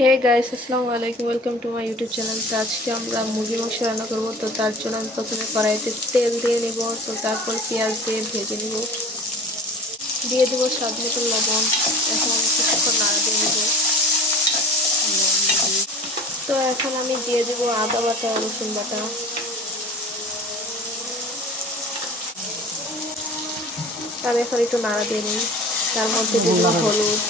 Hey guys, আসসালামু আলাইকুম। Welcome to my YouTube channel. তো আজকে আমরা মুরগির মাংস রান্না করবো। তো তার জন্য আমি প্রথমে কড়াইতে তেল দিয়ে নিব, তো তারপর পেঁয়াজ দিয়ে ভেজে নিব, দিয়ে দেবো স্বাদ মতো লবণ। এখন কিছুক্ষণ নাড়া দিয়ে নেব। তো এখন আমি দিয়ে দেবো আদা বাটা, রসুন বাটা। আমি এখন একটু নাড়া দিয়ে নিই। তার মধ্যে দিয়ে দেবো হলুদ,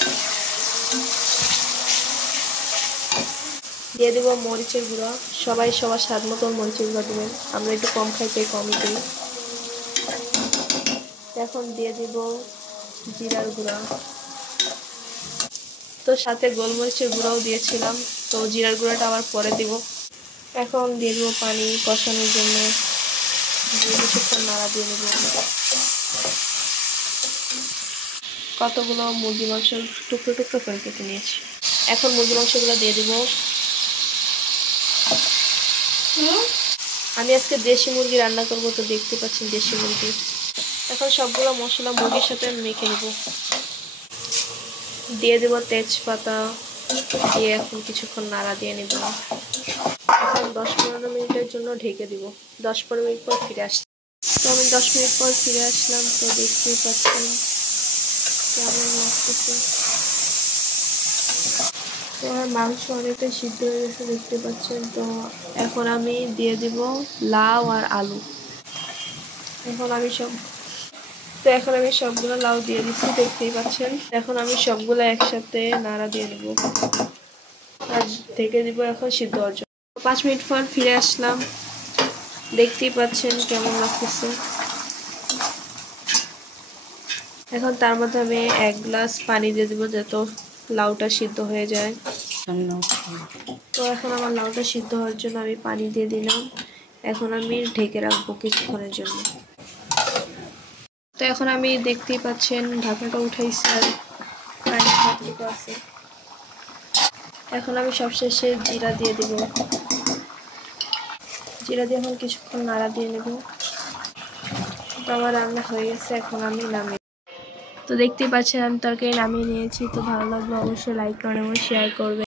দিয়ে দেবো মরিচের গুঁড়া। সবাই সবার স্বাদ মতো মরিচের গুঁড়া দেবেন, আমরা একটু কম খাই তাই কমই দিই। এখন দিয়ে দিব জিরার গুঁড়া, তো সাথে গোলমরিচের গুঁড়াও দিয়েছিলাম, তো জিরার গুঁড়াটা আবার পরে দিব। এখন দিয়ে দেবো পানি কষানোর জন্য, কিছুক্ষণ নাড়া দিয়ে নেব। কতগুলো মুরগি মাংস টুকরো টুকরো করে কেটে নিয়েছি। এখন মুরগি মাংসগুলো দিয়ে দিব। আমি আজকে দেশি মুরগি রান্না করব, তো দেখতে পাচ্ছেন দেশি মুরগি। এখন সবগুলো মশলা মুরগির সাথে মেখে নেব। দিয়ে দেব তেজপাতা, দিয়ে এখন কিছুক্ষণ নাড়া দিয়ে নেব। এখন 10-15 মিনিটের জন্য ঢেকে দিব। 10-15 মিনিট পর ফিরে আসছি। তো আমি 10 মিনিট পর ফিরে আসলাম। তো দেখতেই পাচ্ছেন কেমন লাগতেছে। তো আমার মাংস অনেকটা সিদ্ধ হয়ে গেছে, দেখতে পাচ্ছেন। তো এখন আমি দিয়ে দিব লাউ আর আলু। এখন আমি সবগুলো লাউ দিয়ে দিচ্ছি, দেখতেই পাচ্ছেন। এখন আমি সবগুলো একসাথে নাড়া দিয়ে নেব আর ঢেকে দিব এখন সিদ্ধ হওয়ার জন্য। 5 মিনিট পর ফিরে আসলাম, দেখতেই পাচ্ছেন কেমন লাগতেছে। এখন তার মধ্যে আমি 1 গ্লাস পানি দিয়ে দিব, যাতে লাউটা সিদ্ধ হয়ে যায়। তো এখন আমার লাউটা সিদ্ধ হওয়ার জন্য আমি পানি দিয়ে দিলাম। এখন আমি ঢেকে রাখবো কিছুক্ষণের জন্য। তো এখন আমি দেখতেই পাচ্ছেন ঢাকনাটা উঠাইছি আর পানি কতটুকু আছে। এখন আমি সবশেষে জিরা দিয়ে দিব। জিরা দিয়ে এখন কিছুক্ষণ নাড়া দিয়ে নেব। তো আমার রান্না হয়ে গেছে, এখন আমি নামিয়ে। তো দেখতেই পাচ্ছেন আমি তরকারি নামিয়ে নিয়েছি। তো ভালো লাগলো অবশ্যই লাইক করবেন এবং শেয়ার করবেন।